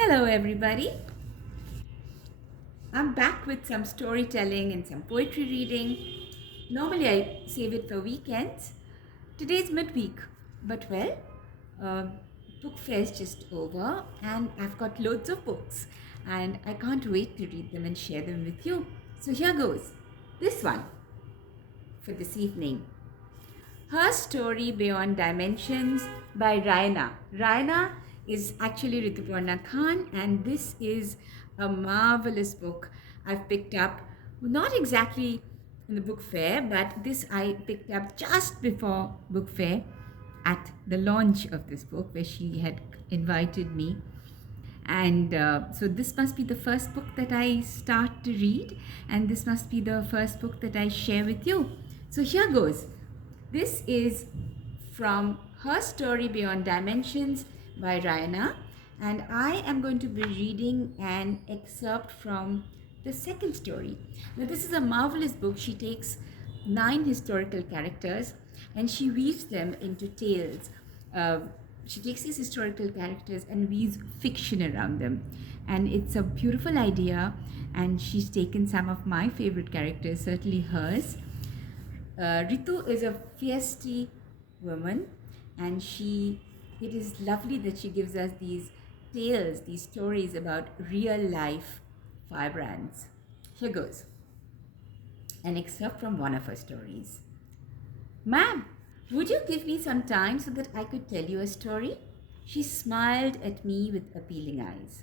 Hello, everybody. I'm back with some storytelling and some poetry reading. Normally, I save it for weekends. Today's midweek, but uh, book fair is just over, and I've got loads of books, and I can't wait to read them and share them with you. So here goes. This one for this evening. Her Story Beyond Dimensions by Raina. Raina is actually Rituparna Khan, and this is a marvelous book I've picked up, not exactly in the book fair, but this I picked up just before book fair at the launch of this book where she had invited me. And so this must be the first book that I start to read, and this must be the first book that I share with you. So here goes. This is from Her Story Beyond Dimensions by Raina, and I am going to be reading an excerpt from the second story. Now, this is a marvelous book. She takes 9 historical characters and she weaves them into tales. She takes these historical characters and weaves fiction around them. And it's a beautiful idea, and she's taken some of my favorite characters, certainly hers. Ritu is a feisty woman, and it is lovely that she gives us these tales, these stories about real life firebrands. Here goes an excerpt from one of her stories. Ma'am, would you give me some time so that I could tell you a story? She smiled at me with appealing eyes.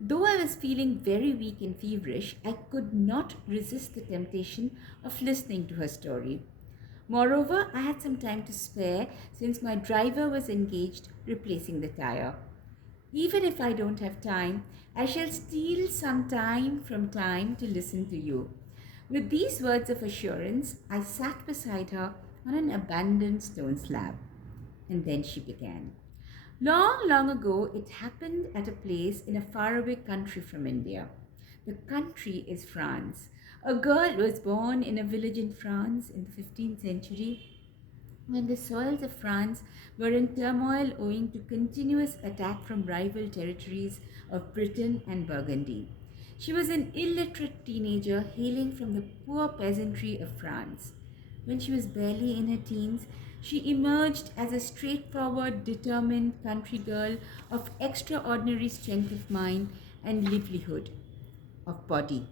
Though I was feeling very weak and feverish, I could not resist the temptation of listening to her story. Moreover, I had some time to spare since my driver was engaged replacing the tire. Even if I don't have time, I shall steal some time from time to listen to you. With these words of assurance, I sat beside her on an abandoned stone slab. And then she began. Long, long ago, it happened at a place in a faraway country from India. The country is France. A girl was born in a village in France in the 15th century when the soils of France were in turmoil owing to continuous attack from rival territories of Britain and Burgundy. She was an illiterate teenager hailing from the poor peasantry of France. When she was barely in her teens, she emerged as a straightforward, determined country girl of extraordinary strength of mind and livelihood of body.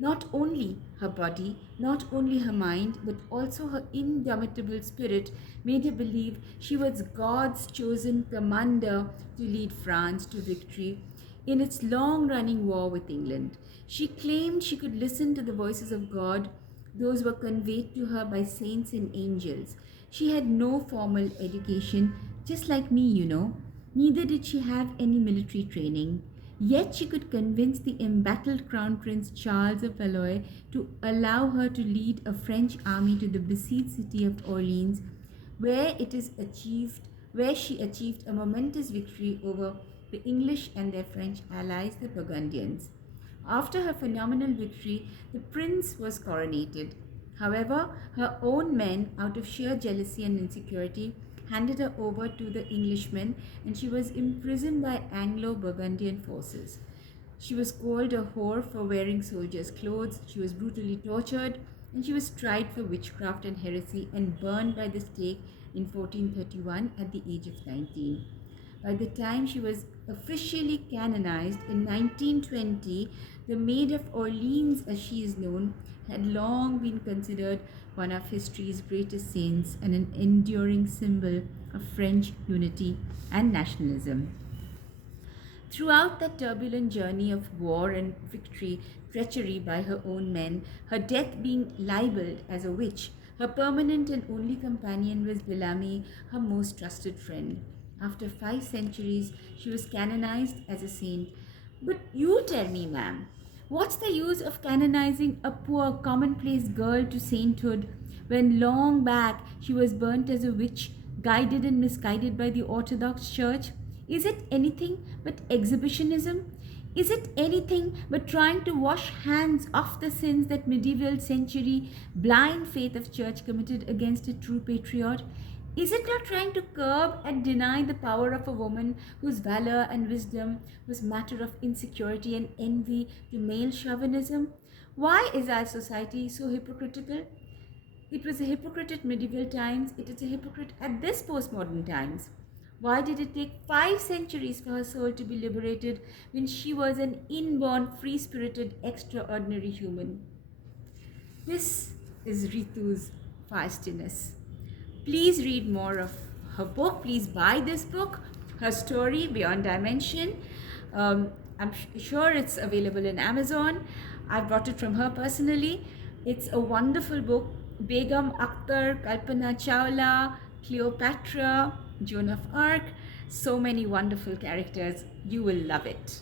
Not only her body, not only her mind, but also her indomitable spirit made her believe she was God's chosen commander to lead France to victory in its long running war with England. She claimed she could listen to the voices of God. Those were conveyed to her by saints and angels. She had no formal education, just like me, you know. Neither did she have any military training. Yet she could convince the embattled Crown Prince Charles of Valois to allow her to lead a French army to the besieged city of Orleans, where she achieved a momentous victory over the English and their French allies, the Burgundians. After her phenomenal victory, the prince was coronated. However, her own men, out of sheer jealousy and insecurity, handed her over to the Englishmen, and she was imprisoned by Anglo-Burgundian forces. She was called a whore for wearing soldiers' clothes, she was brutally tortured, and she was tried for witchcraft and heresy and burned by the stake in 1431 at the age of 19. By the time she was officially canonized in 1920, the Maid of Orleans, as she is known, had long been considered one of history's greatest saints and an enduring symbol of French unity and nationalism. Throughout that turbulent journey of war and victory, treachery by her own men, her death being libeled as a witch, her permanent and only companion was Bellamy, her most trusted friend. After 5 centuries, she was canonized as a saint. But you tell me, ma'am, what's the use of canonizing a poor, commonplace girl to sainthood when long back she was burnt as a witch, guided and misguided by the Orthodox Church? Is it anything but exhibitionism? Is it anything but trying to wash hands off the sins that medieval century blind faith of church committed against a true patriot? Is it not trying to curb and deny the power of a woman whose valor and wisdom was matter of insecurity and envy to male chauvinism? Why is our society so hypocritical? It was a hypocrite at medieval times, it is a hypocrite at this postmodern times. Why did it take 5 centuries for her soul to be liberated when she was an inborn, free spirited, extraordinary human? This is Ritu's feistiness. Please read more of her book. Please buy this book, her story, Beyond Dimension. I'm sure it's available in Amazon. I bought it from her personally. It's a wonderful book. Begum Akhtar, Kalpana Chawla, Cleopatra, Joan of Arc. So many wonderful characters. You will love it.